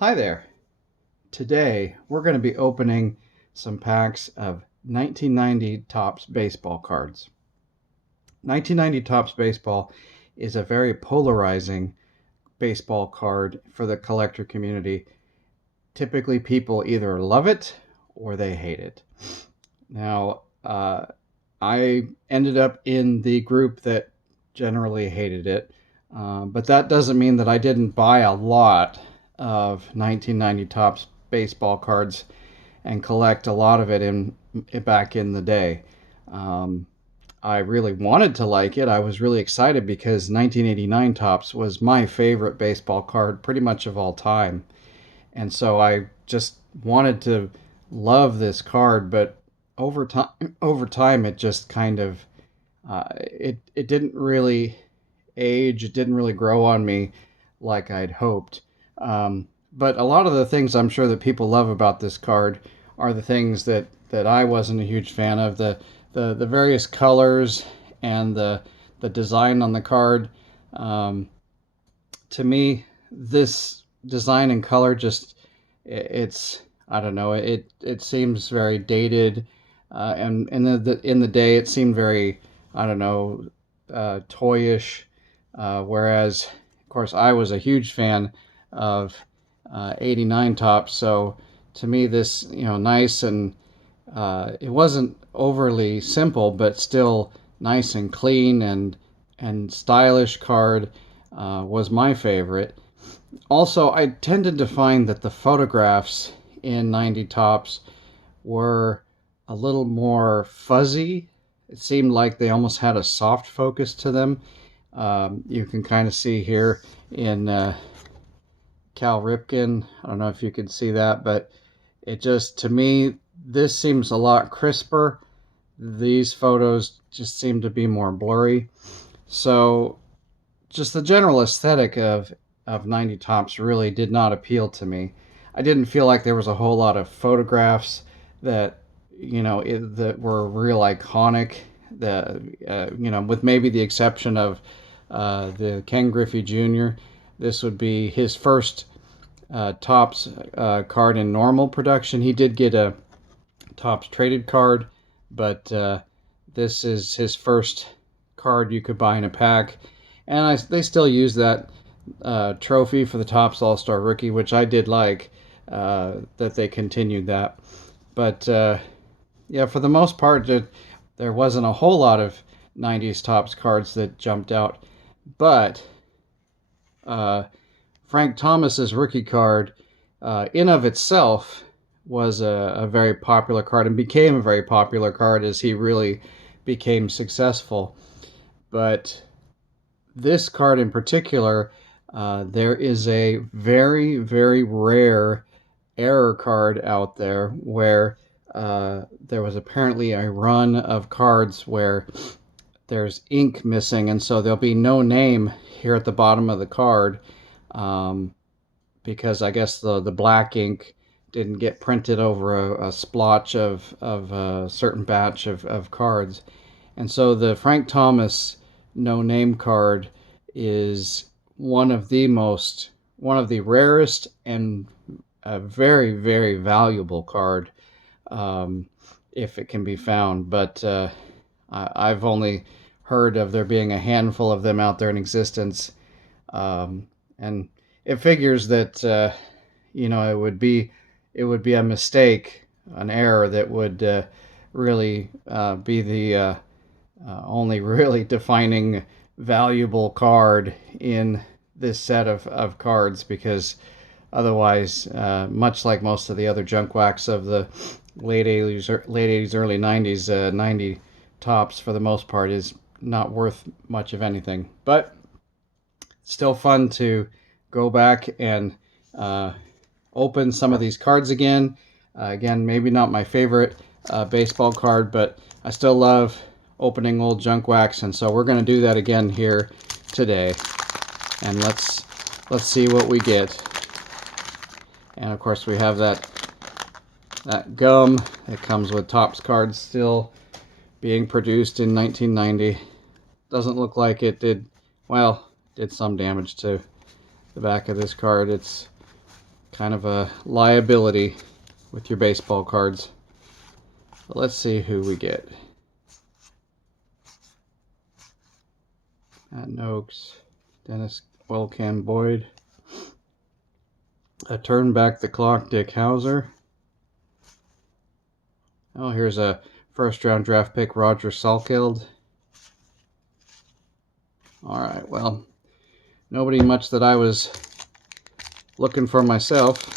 Hi there. Today we're going to be opening some packs of 1990 Topps baseball cards. 1990 Topps baseball is a very polarizing baseball card for the collector community. Typically, people either love it or they hate it. Now, I ended up in the group that generally hated it, but that doesn't mean that I didn't buy a lot of 1990 Topps baseball cards and collect a lot of it in back in the day. Um, I really wanted to like it. I was really excited because 1989 Topps was my favorite baseball card pretty much of all time. And so I just wanted to love this card, but over time it just kind of it didn't really age. It didn't really grow on me like I'd hoped. But a lot of the things I'm sure that people love about this card are the things that I wasn't a huge fan of. The various colors and the design on the card. Um, to me, this design and color just it's I don't know, it seems very dated, and in the day it seemed very, I don't know, toyish, whereas of course I was a huge fan of 89 Topps. So to me this, nice, and it wasn't overly simple but still nice and clean and stylish card, was my favorite. Also, I tended to find that the photographs in 90 Topps were a little more fuzzy. It seemed like they almost had a soft focus to them. You can kind of see here in Cal Ripken. I don't know if you can see that, but it just, to me, this seems a lot crisper. These photos just seem to be more blurry. So just the general aesthetic of 90 Topps really did not appeal to me. I didn't feel like there was a whole lot of photographs that that were real iconic. With maybe the exception of the Ken Griffey Jr. This would be his first Topps card in normal production. He did get a Topps traded card, but this is his first card you could buy in a pack. And they still use that trophy for the Topps All-Star Rookie, which I did like, that they continued that. But yeah, for the most part, there wasn't a whole lot of 90s Topps cards that jumped out. But uh, Frank Thomas's rookie card, in of itself, was a very popular card and became a very popular card as he really became successful. But this card in particular, there is a very, very rare error card out there where there was apparently a run of cards where there's ink missing, and so there'll be no name here at the bottom of the card, because I guess the black ink didn't get printed over a splotch of a certain batch of cards. And so the Frank Thomas no name card is one of the rarest and a very, very valuable card, if it can be found. But I've only heard of there being a handful of them out there in existence. And it figures that it would be a mistake, an error that would really be the only really defining valuable card in this set of cards, because otherwise, much like most of the other junk wax of the late 80s, early 90s, 90 Topps for the most part is not worth much of anything. But still fun to go back and open some of these cards again. Again, maybe not my favorite baseball card, but I still love opening old junk wax, and so we're going to do that again here today. And let's see what we get. And of course we have that gum that comes with Topps cards still being produced in 1990. Doesn't look like it did some damage to the back of this card. It's kind of a liability with your baseball cards. But let's see who we get. Matt Noakes, Dennis Oil Can Boyd, a Turn Back the Clock Dick Hauser. Oh, here's a first round draft pick Roger Salkeld. Alright, well, nobody much that I was looking for myself.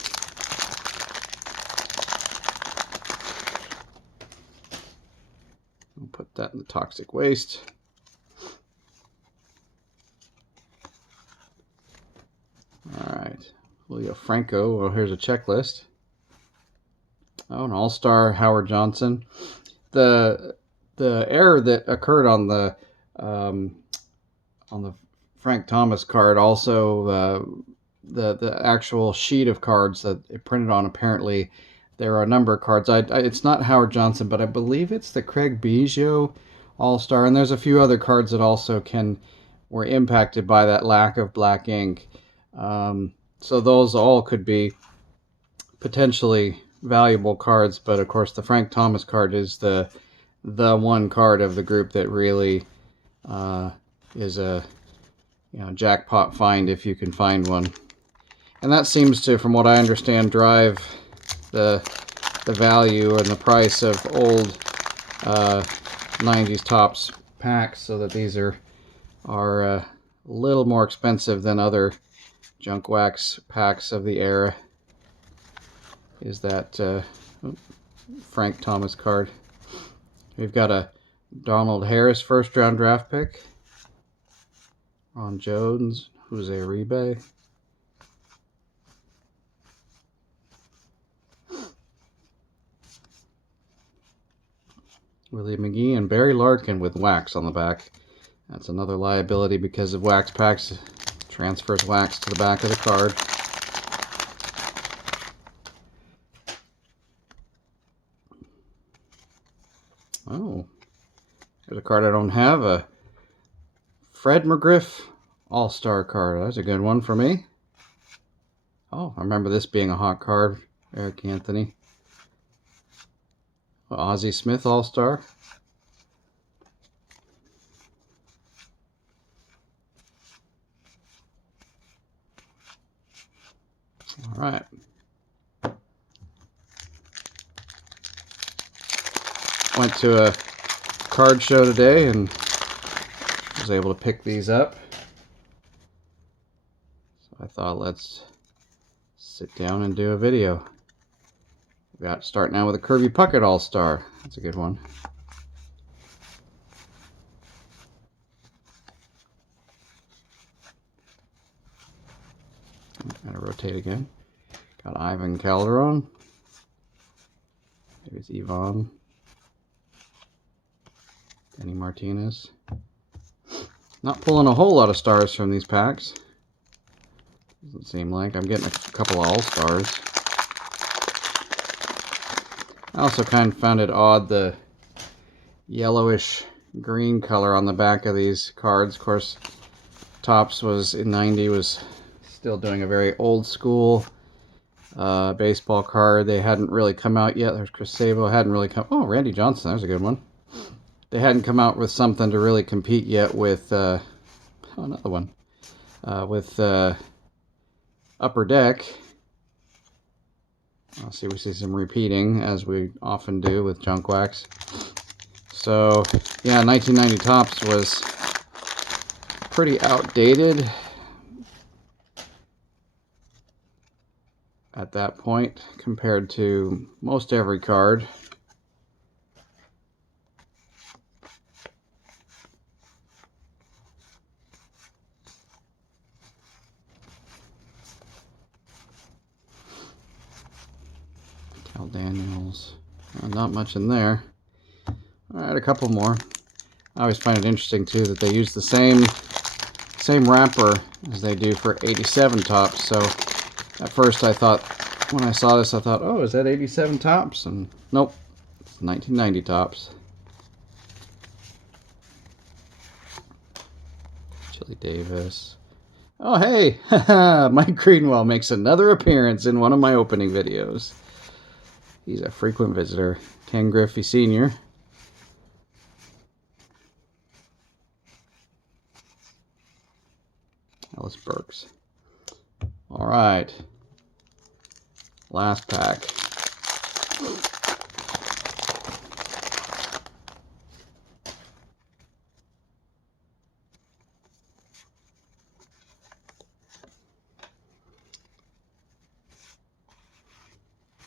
I'll put that in the toxic waste. Alright, Julio Franco. Well, here's a checklist. Oh, an all-star Howard Johnson. The error that occurred on the Frank Thomas card, also the actual sheet of cards that it printed on, apparently there are a number of cards. It's not Howard Johnson, but I believe it's the Craig Biggio all-star, and there's a few other cards that also were impacted by that lack of black ink. So those all could be potentially valuable cards, but of course the Frank Thomas card is the one card of the group that really is a jackpot find if you can find one. And that seems to, from what I understand, drive the value and the price of old 90s Topps packs, so that these are a little more expensive than other junk wax packs of the era. Is that Frank Thomas card. We've got a Donald Harris first round draft pick, Ron Jones, Jose Uribe, Willie McGee, and Barry Larkin with wax on the back. That's another liability because of wax packs. Transfers wax to the back of the card. Oh, there's a card I don't have, a Fred McGriff All-Star card. That's a good one for me. Oh, I remember this being a hot card. Eric Anthony. Ozzie Smith All-Star. All right. Went to a card show today and was able to pick these up. So I thought, let's sit down and do a video. We got starting out with a Kirby Puckett All-Star. That's a good one. Gotta rotate again. Got Ivan Calderon. Maybe it's Yvonne. Denny Martinez. Not pulling a whole lot of stars from these packs. Doesn't seem like. I'm getting a couple of all-stars. I also kind of found it odd, the yellowish green color on the back of these cards. Of course, Topps was in '90 was still doing a very old school baseball card. They hadn't really come out yet. There's Chris Sabo. Hadn't really come. Oh, Randy Johnson. There's a good one. They hadn't come out with something to really compete yet with another one with Upper Deck. I'll see, we see some repeating, as we often do with junk wax. So yeah, 1990 Topps was pretty outdated at that point compared to most every card. Cal Daniels, not much in there. Alright, a couple more. I always find it interesting too that they use the same wrapper as they do for 87 Topps. So at first I thought, when I saw this, I thought, oh, is that 87 Topps? And nope, it's 1990 Topps. Chili Davis. Oh, hey, Mike Greenwell makes another appearance in one of my opening videos. He's a frequent visitor. Ken Griffey Sr. Ellis Burks. All right. Last pack.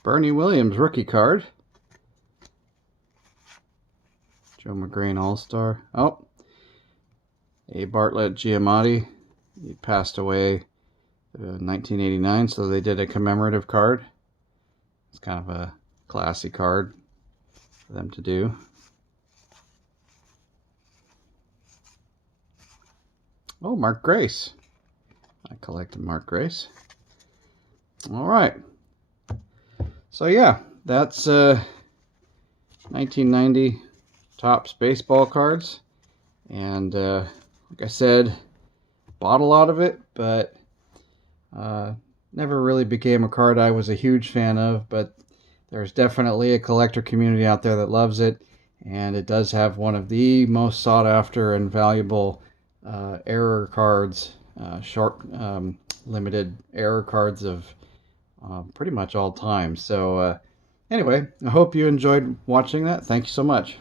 Bernie Williams rookie card. Joe McGrain All-Star. Oh, A. Bartlett Giamatti. He passed away in 1989, so they did a commemorative card. It's kind of a classy card for them to do. Oh, Mark Grace. I collected Mark Grace. All right. So yeah, that's 1990 Topps baseball cards. And like I said, bought a lot of it, but never really became a card I was a huge fan of. But there's definitely a collector community out there that loves it. And it does have one of the most sought after and valuable error cards, short limited error cards of pretty much all time. So anyway, I hope you enjoyed watching that. Thank you so much.